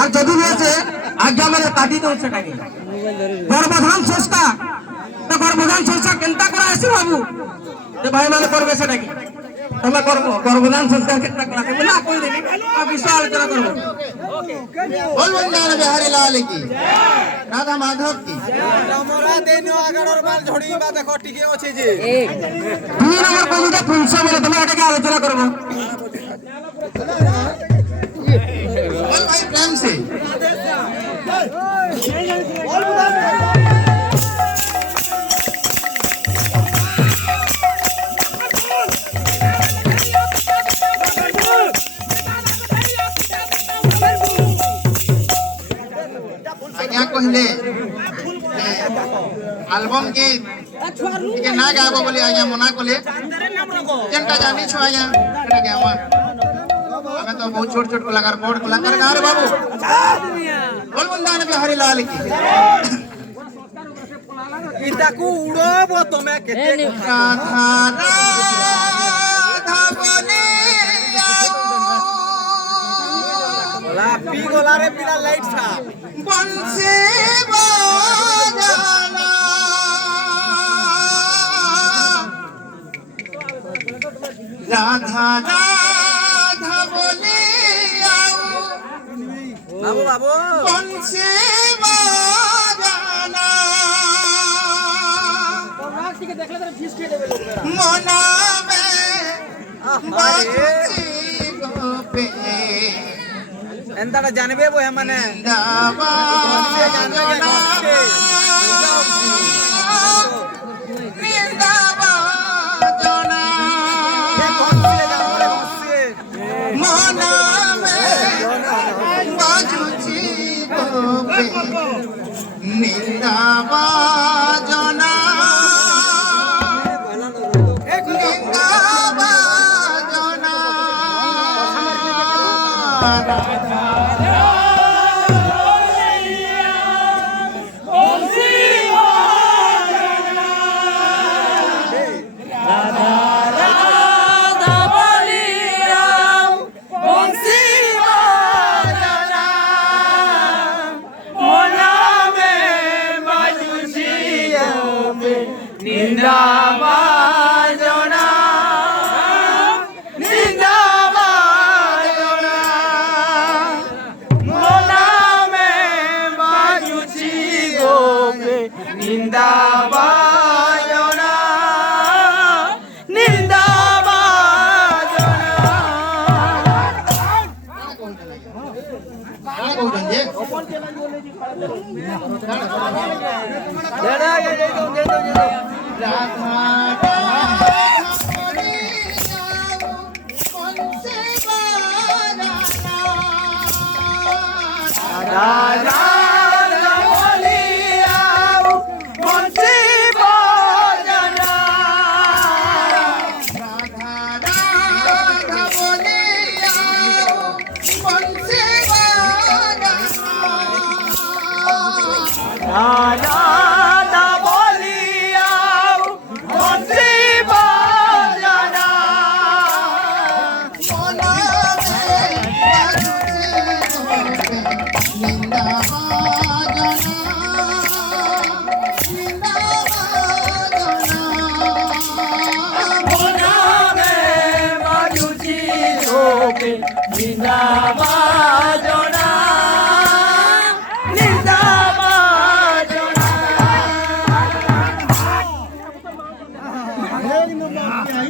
আর যদি হয়েছে আজ্ঞা মানে কাটি তো সেটাকে গর্ভধান সংস্থা তো গর্ভধান সংস্থা কেনটা করা আছে বাবু যে ভাই মানে করবে সেটাকে তুমি করবো গর্ভধান সংস্কার ক্ষেত্রে ক্লাসে না কই দেবি বিশাল আলোচনা করবো बोल बंजारा बिहारी लाल की राधा माधव की हमरा देनो आगड़र बाल झड़ीबा देखो टिके আছে যে 2 নম্বর কবিতা পুনসা বলে তুমি এটাকে আলোচনা করবো बोल भाई प्रेम से क्या कहले एल्बम के के ना गाबो बोले आया मना कोले जेंटा जानी छु आया एटा के हमें तो बहुत छोट छोट कलाकार बड़ कलाकार गा रे बाबू बोल बंदान बिहारी लाल की ইটাকু উড়াবো তুমি কেতে राधा राधा बने লাপি গোলারে পিলা লাইট ছা बंसी बजाना राधा राधा बोले आओ বাবু বাবু बंसी बजाना मना में बंसी गोपे এন্দাটা জানবে বো মানে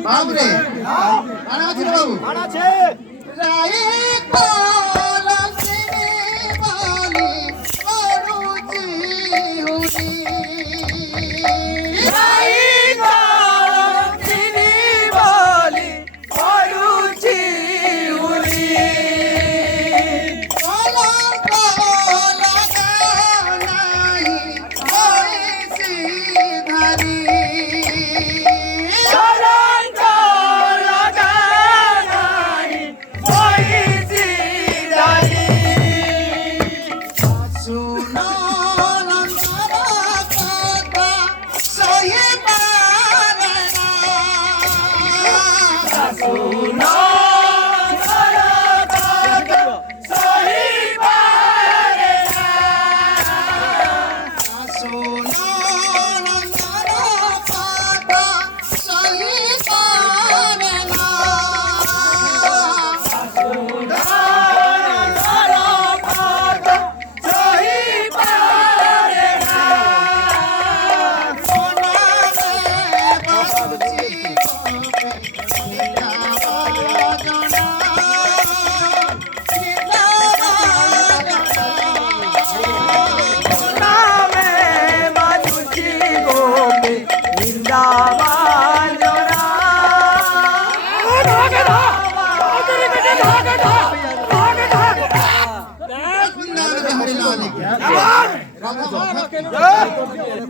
बाबू रे आना আছে বাবু আনা আছে রায়ে কোলা সিনে বালি অরুচি হুনি রায়ে কোলা সিনে বালি অরুচি হুনি কোলা কোলা গানাই ওইসি ধারি वृंदावन बिहारी लाल की।